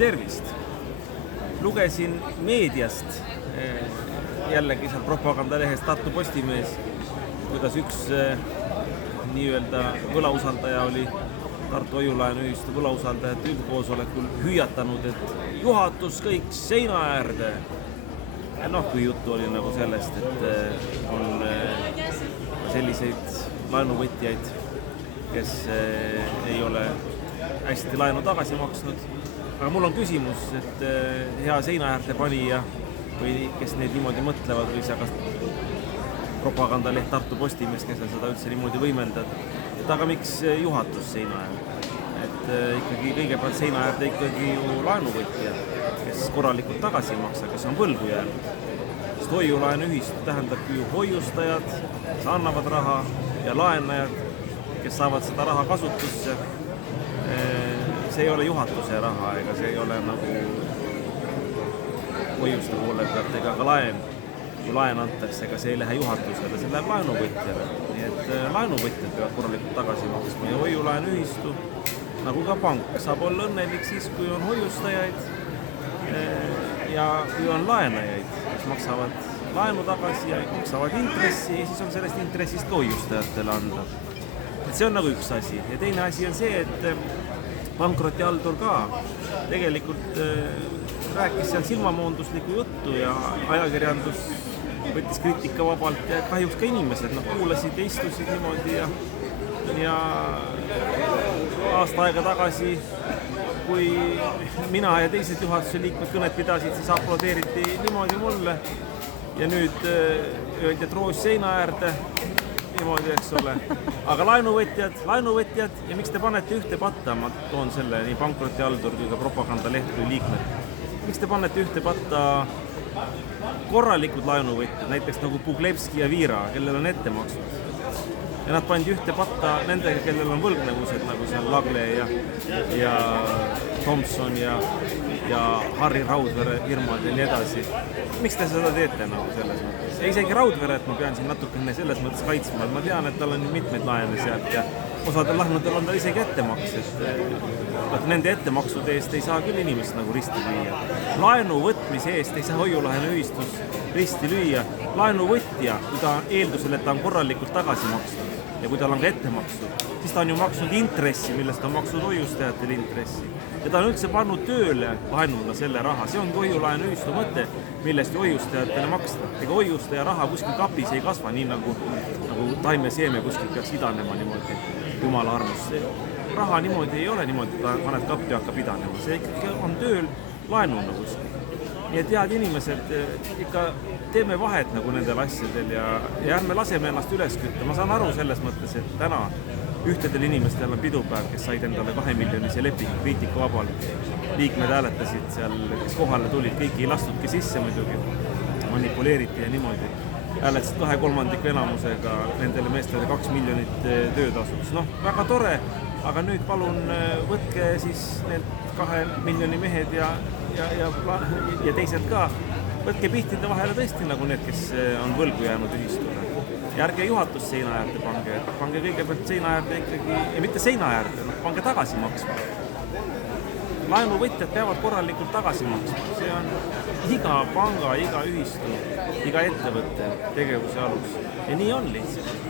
Tervist! Lugesin meediast, jällegi seal propagandalehest Tartu Postimees, kuidas üks nii-öelda võlausaldaja oli Tartu Hoiu-laenuühistu võlausaldajate üldkoosolekul hüüatanud, et juhatus kõik seina äärde. Ja kui juttu oli nagu sellest, et on selliseid laenuvõtjaid, kes ei ole hästi laenu tagasi maksnud. Aga mul on küsimus, et hea seina äärde panija või kes neid niimoodi mõtlevad või see kas propagandaleht Tartu Postimees, kes on seda üldse niimoodi võimeldad, et aga miks juhatus seina äärde? Et ikkagi kõigepealt seina äärde ikkagi ju laenuvõtja, kes korralikult tagasi ei maksa, kes on võlgu jäänud. Sest hoiulaenuühistu tähendab ju hoiustajad, kes annavad raha ja laenajad, kes saavad seda raha kasutusse. See ei ole juhatuse raha, ega see ei ole nagu hoiuste poole pealt, ega ka laen, kui laen antakse, ega see ei lähe juhatusele, see läheb laenuvõtjale. Nii et laenuvõtjad peavad korralikult tagasi maksma ja hoiulaenuühistu, nagu ka pank, saab olla õnnelik siis, kui on hoiustajaid ja kui on laenajaid, kes maksavad laenu tagasi ja maksavad intressi ja siis on sellest intressist ka hoiustajatele anda. Et see on nagu üks asi. Ja teine asi on see, et pankrotihaldur ka tegelikult rääkis seal silmamoonduslikku juttu ja ajakirjandus võttis kriitika vabalt ja kahjuks ka inimesed kuulasid ja istusid niimoodi ja aasta aega tagasi, kui mina ja teised juhatuse liikmed kõnet pidasid, siis aplodeeriti niimoodi mulle ja nüüd öeldi, et roos seina äärde niimoodi, eks ole. Aga laenuvõtjad ja miks te panete ühte patta, ma toon selle nii pankrotihaldur kui ka propagandaleht kui liikmed. Miks te panete ühte patta korralikud laenuvõtjad, näiteks nagu Puglevski ja Viira, kellel on ettemaksud. Ja nad pandi ühte patta nendega, kellel on võlgnevused, nagu seal Lagle ja Thompson ja Harri Raudvere firmad ja nii edasi. Miks te seda teete nagu selles mõttes? Ja isegi Raudvere, et ma pean siin natukene selles mõttes kaitsma, et ma tean, et tal on mitmeid laene sealt ja osadel laenudel on tal isegi ettemaks, et nende ettemaksude eest ei saa küll inimest nagu risti lüüa. Laenu võtmise eest ei saa hoiulaenuühistus risti lüüa. Laenuvõtja, kui ta eeldusel, et ta on korralikult tagasi maksnud ja kui tal on ka ettemaksud, siis ta on ju maksnud intressi, millest on maksnud hoiustajatele intressi. Ja ta on üldse pannud tööle laenuna selle raha. See on hoiulaenuühistu mõte, millest hoiustajatele maksta. Ega hoiustaja raha kuskil kapis ei kasva, nii nagu taimeseeme kuskil peaks idanema niimoodi jumala armus. Raha niimoodi ei ole niimoodi, ta paned kappi ja hakkab idanema. See ikkagi on tööl laenuna kuskil. Nii et head inimesed, ikka teeme vahet nagu nendel asjadel ja ärme laseme ennast üles kütta. Ma saan aru selles mõttes, et täna ühtedel inimestel on pidupäev, kes said endale 2 miljonise lepingu kriitikavabalt. Liikmed hääletasid seal, kes kohale tulid, kõik ei lastudki sisse muidugi, manipuleeriti ja niimoodi. Hääletasid 2/3 enamusega nendele meestele 2 miljonit töötasuks. Väga tore, aga nüüd palun võtke siis need 2 miljoni mehed ja teised ka. Võtke pihtide vahele tõesti nagu need, kes on võlgu jäänud ühistule. Ja ärge juhatus seina äärde pange kõigepealt seina äärde ikkagi, ja mitte seina äärde, pange tagasi maksma. Laenuvõtjad peavad korralikult tagasi maksma. See on iga panga, iga ühistu, iga ettevõtte tegevuse alus. Ja nii on lihtsalt.